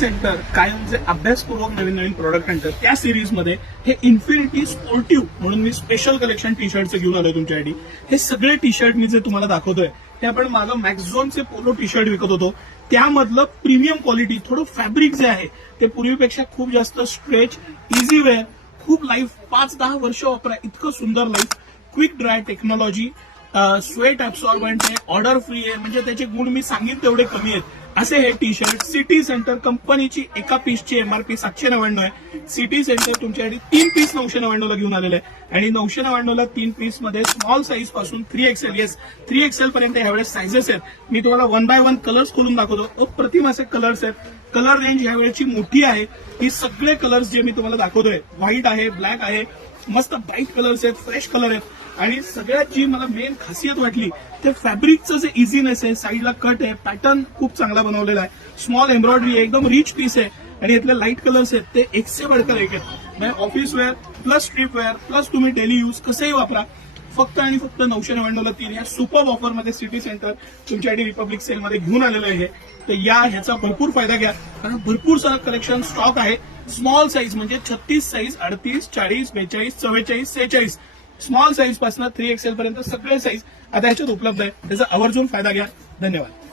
Centre कायमचे अभ्यासपूर्वक नवीन नवीन product आणतात. त्या सिरीज मध्ये हे इन्फिनिटी स्पोर्टिव्ह म्हणून मी स्पेशल कलेक्शन टी शर्टचं घेऊन आलोय तुमच्यासाठी. हे सगळे टी शर्ट मी जे तुम्हाला दाखवतोय ते आपण मागं मॅक्झॉनचे पोलो टी शर्ट विकत होतो. त्यामधलं प्रीमियम क्वालिटी थोडं फॅब्रिक जे आहे ते पूर्वीपेक्षा खूप जास्त स्ट्रेच, इझी वेअर, खूप लाईफ 5-10 वर्ष वापरा इतकं सुंदर life, quick dry technology, sweat absorbent आहे, ऑर्डर फ्री आहे, म्हणजे त्याचे गुण मी सांगितले तेवढे कमी आहेत असे हे टी शर्ट. सिटी सेंटर कंपनीची एका पीसची एमआरपी 799 आहे. सिटी सेंटर तुमच्यासाठी 3 पीस 999 ला घेऊन आलेले आहे आणि 999 ला 3 पीस मध्ये स्मॉल साईज पासून 3XL, येस 3XL पर्यंत यावेळेस साईजेस आहेत. मी तुम्हाला 1 बाय 1 कलर्स खोलून दाखवतो. अप्रतिम असे कलर्स आहेत. कलर रेंज यावेळेची मोठी आहे. ही सगळे कलर्स जे मी तुम्हाला दाखवतोय, व्हाईट आहे, ब्लॅक आहे, मस्त ब्राईट कलर्स आहेत, फ्रेश कलर आहेत आणि सगळ्यात जी मला मेन खासियत वाटली ते फॅब्रिकचं जे इझीनेस आहे, साईडला कट आहे, पॅटर्न खूप चांगला बनवलेला आहे, स्मॉल एम्ब्रॉयडरी आहे, एकदम रिच पीस आहे आणि यातले लाईट कलर्स आहेत ते एक से बढ़कर एक आहेत. म्हणजे office wear plus trip wear plus तुम्ही डेली यूज कसंही वापरा. फक्त आणि फक्त 999 ला 3 या सुपर ऑफरमध्ये सिटी सेंटर तुमच्यासाठी रिपब्लिक सेलमध्ये घेऊन आलेलं आहे. तर ह्याचा भरपूर फायदा घ्या कारण भरपूर सारं कलेक्शन स्टॉक आहे. स्मॉल साईज म्हणजे 36 साईज, 38, 40, 42, 44, 46 स्मॉल साईज पासून 3XL पर्यंत सगळे साईज आता ह्याच्यात उपलब्ध आहे. त्याचा आवर्जून फायदा घ्या. धन्यवाद.